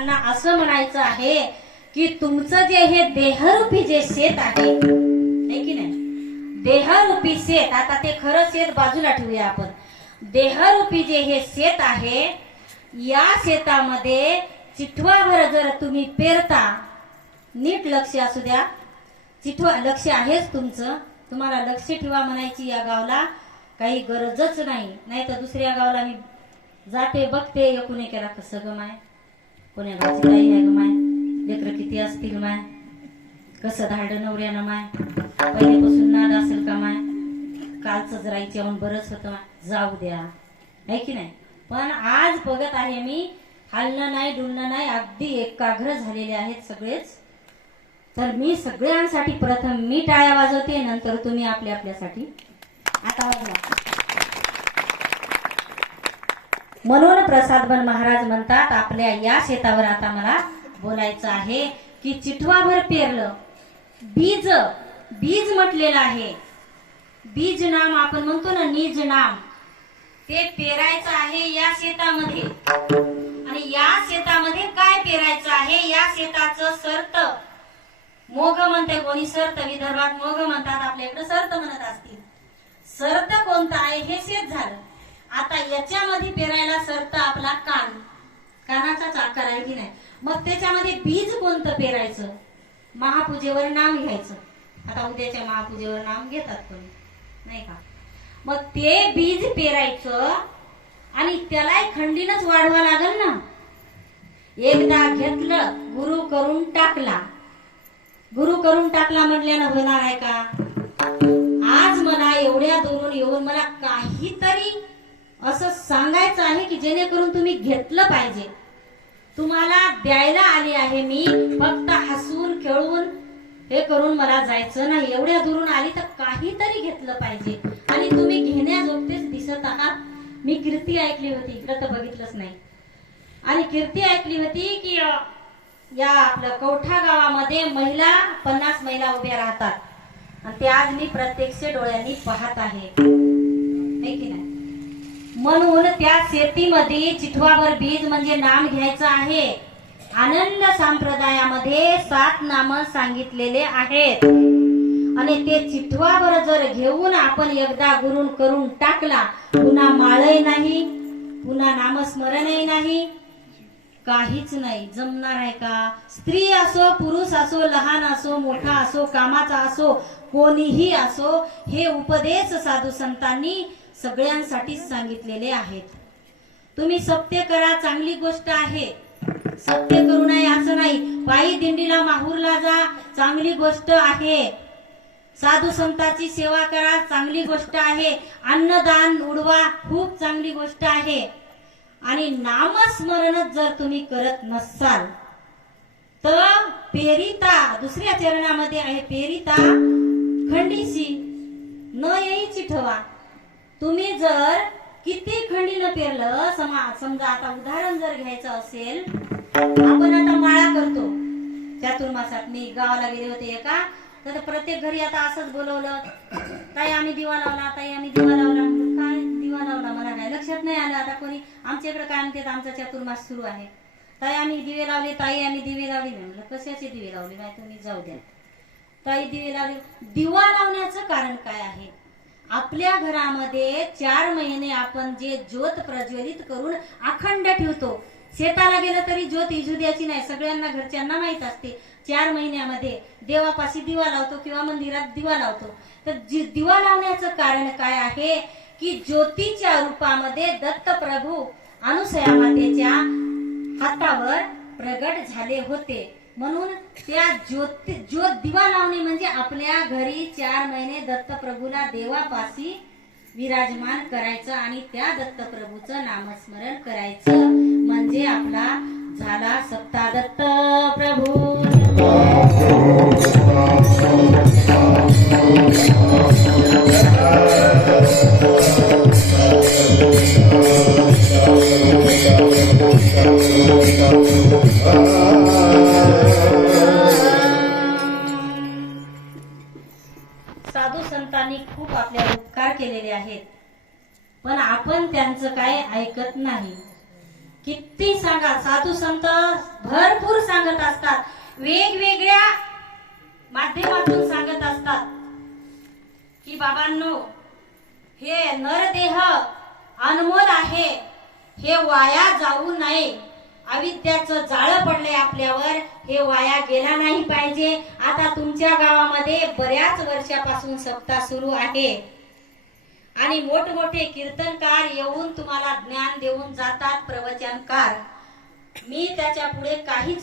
संतांना असं म्हणायचं आहे की तुमचं जे हे देहरूपी जे शेत आहे की नाही? देहरूपी शेत आता ते खरं शेत बाजूला ठेवूया आपण. देहरूपी जे हे शेत आहे या शेतामध्ये चिठवाभर जर तुम्ही पेरता नीट लक्ष असू द्या. चिठवा लक्ष आहेच तुमचं. तुम्हाला लक्ष ठेवा म्हणायची या गावला काही गरजच नाही. नाही तर दुसऱ्या गावला मी जाते बघते एकूण एकेला कसं ग माय काही आहे ग माय. लेकर किती असतील माय. कसं धाड नवऱ्यानं माय. पहिल्यापासून नाद असेल का माय? कालच राहायचे म्हणून बरंच होतं माय. जाऊ द्या. है की नाही? पण आज बघत आहे मी हलणं नाही डुलणं नाही अगदी एकाग्र झालेले आहेत सगळेच. तर मी सगळ्यांसाठी प्रथम मी टाळ्या वाजवते नंतर तुम्ही आपल्या आपल्यासाठी. आता वाजवा. म्हणून प्रसादबन महाराज म्हणतात आपल्या या शेतावर आता मला बोलायचं आहे की चिठवाभर पेरलं. बीज बीज म्हटलेलं आहे. बीज नाम आपण म्हणतो ना निज नाम. ते पेरायचं आहे या शेतामध्ये. आणि या शेतामध्ये काय पेरायचं आहे? या शेताचं सर्त. मोग म्हणते कोणी सर्त? विदर्भात मोग म्हणतात आपल्या इकडे सर्त म्हणत असतील. सर्त कोणतं आहे? हे शेत आता याच्यामध्ये पेरायला सर्त आपला कान. कानाचाच आकार आहे की नाही? मग त्याच्यामध्ये बीज कोणतं पेरायचं? महापूजेवर नाम घ्यायचं आता उद्याच्या महापूजेवर नाम घेतात कोणी? नाही का? मग ते बीज पेरायचं आणि त्याला खंडीनच वाढवा लागल ना. एकदा घेतलं गुरु करून टाकला. गुरु करून टाकला म्हटल्यानं होणार आहे का? आज मला एवढ्या दुरून येऊन मला काहीतरी असं सांगायचं आहे की जेणेकरून तुम्ही घेतलं पाहिजे. तुम्हाला द्यायला आली आहे मी फक्त हसून खेळून हे करून मला जायचं नाही. एवढ्या दुरून आली तर काहीतरी घेतलं पाहिजे. आणि तुम्ही घेण्याजोगतेच दिसत आहात. मी कीर्ती ऐकली होती इकडं तर बघितलंच नाही. आणि कीर्ती ऐकली होती की या आपलं कवठा गावामध्ये महिला पन्नास महिला उभ्या राहतात. आणि ते आज मी प्रत्यक्ष डोळ्यांनी पाहत आहे. की नाही? म्हणून त्या शेतीमध्ये चिठवावर बीज म्हणजे नाम घ्यायचं आहे. आनंद संप्रदायामध्ये सात नाम सांगितलेले आहेत. आणि ते चिठवावर जर घेऊन आपण एकदा गुरुण करून टाकला पुन्हा माळही नाही पुन्हा नामस्मरणही नाही काहीच नाही. जमणार आहे का? स्त्री असो पुरुष असो लहान असो मोठा असो कामाचा असो कोणीही असो हे उपदेश साधू संतांनी सगळ्यांसाठीच सांगितलेले आहेत. तुम्ही सत्य करा चांगली गोष्ट आहे. सत्य करू नये असं नाही. पायी दिंडीला माहूरला जा चांगली गोष्ट आहे. साधू संतांची सेवा करा चांगली गोष्ट आहे. अन्नदान उडवा खूप चांगली गोष्ट आहे. आणि नामस्मरण जर तुम्ही करत नसाल तर पेरिता दुसऱ्या चरणामध्ये आहे पेरिता खंडीशी न येई ठेवा. तुम्ही जर किती खंडीनं पेरलं समा समजा आता उदाहरण जर घ्यायचं असेल आपण आता माळा करतो. चातुर्मासात मी गावाला गेले होते एका तर प्रत्येक घरी आता असंच बोलवलं. ताई आम्ही दिवा लावला ताई आम्ही दिवा लावला. काय दिवा लावला? मला काय लक्षात नाही आलं. आता कोणी आमच्या इकडे काय म्हणते आमचा चातुर्मास सुरू आहे. ताई आम्ही दिवे लावले ताई आम्ही दिवे लावले. म्हणलं कशाचे दिवे लावले? नाही तुम्ही जाऊ द्या. ताई दिवे लावले. दिवा लावण्याचं कारण काय आहे? आपल्या घरामध्ये चार महिने आपण जे ज्योत प्रज्वलित करून अखंड ठेवतो. शेताला गेलं तरी ज्योत इजू द्यायची नाही सगळ्यांना घरच्यांना माहीत असते. चार महिन्यामध्ये देवापाशी दिवा लावतो किंवा मंदिरात दिवा लावतो. तर दिवा लावण्याचं कारण काय आहे की ज्योतीच्या रूपामध्ये दत्त प्रभू अनुसया मातेच्या हातावर प्रगट झाले होते. म्हणून त्या ज्योत ज्योत दिवा लावणे म्हणजे आपल्या घरी चार महिने दत्तप्रभूला देवापासी विराजमान करायचं आणि त्या दत्तप्रभूचं नामस्मरण करायचं. म्हणजे आपला झाला सप्तादत्त. साधू संतांनी खूप आपल्यावर उपकार केलेले आहेत. पण आपण त्यांचं काय ऐकत नाही. किती सांगा साधू संत भरपूर सांगत असतात. वेगवेगळ्या माध्यमातून सांगत असतात. की बाबांनो हे नरदेह अनमोल आहे. हे वाया जाऊ नये. अविद्याचं जाळं पडलंय आपल्यावर. हे वाया गेला नाही पाहिजे. आता तुमच्या गावामध्ये बऱ्याच वर्षापासून सप्ताह सुरू आहे. आणि मोठमोठे कीर्तनकार येऊन तुम्हाला ज्ञान देऊन जातात प्रवचनकार. मी त्याच्या पुढे काहीच